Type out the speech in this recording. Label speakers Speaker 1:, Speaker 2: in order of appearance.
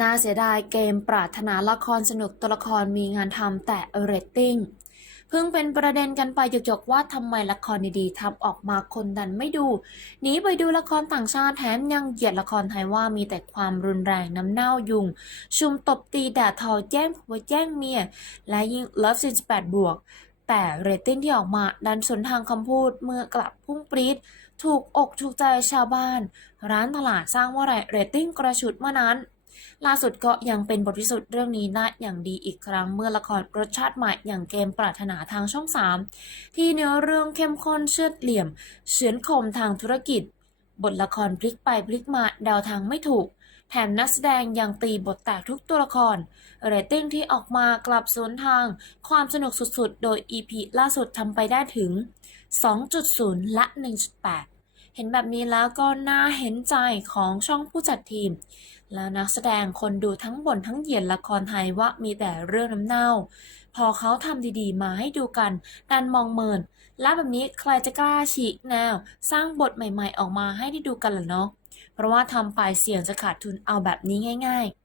Speaker 1: น่าเสียดายเกมปรารถนาละครสนุกตัวละครมีงานทำแต่เรตติ้งเพิ่งเป็นประเด็นกันไปหยกๆว่าทำไมละครดีๆทำออกมาคนดันไม่ดูหนีไปดูละครต่างชาติแถมยังเหยียดละครไทยว่ามีแต่ความรุนแรงน้ำเน่ายุง ชุมตบตีด่าทอแย่งผัวแย่งเมีย และยิ่ง Love 48บวกแต่เรตติ้งที่ออกมาดันสนทางคำพูดเมื่อกลับพุ่งปรีดถูกอกถูกใจชาวบ้าน ร้านตลาดสร้างเมื่อไรเรตติ้งกระฉุดเมื่อนั้น ล่าสุดก็ยังเป็นบทพิสูจน์เรื่องนี้ได้อย่างดีอีกครั้งเมื่อละครรสชาติใหม่อย่างเกมปรารถนาทางช่อง 3 ที่เนื้อเรื่องเข้มข้นเชือดเหลี่ยม เฉือนคมทางธุรกิจ บทละครพลิกไปพลิกมาเดาทางไม่ถูก แถมนักแสดงยังตีบทแตกทุกตัวละคร เรตติ้งที่ออกมากลับสวนทาง ความสนุกสุดๆ โดย EP ล่าสุดทำไปได้ถึง 2.0 และ 1.8 เห็นแบบนี้แล้วก็น่าเห็นใจของช่องผู้จัดทีม แล้วนักแสดงคนดูทั้งบ่นทั้งเหยียดละครไทยว่ามีแต่เรื่องน้ำเน่า พอเขาทำดีๆ มาให้ดูกันดันมองเมิน และแบบนี้ใครจะกล้าฉีกแนว สร้างบทใหม่ๆออกมาให้ได้ดูกันล่ะเนาะเพราะว่าทำไปเสี่ยงจะขาดทุนเอาแบบนี้ง่าย ๆ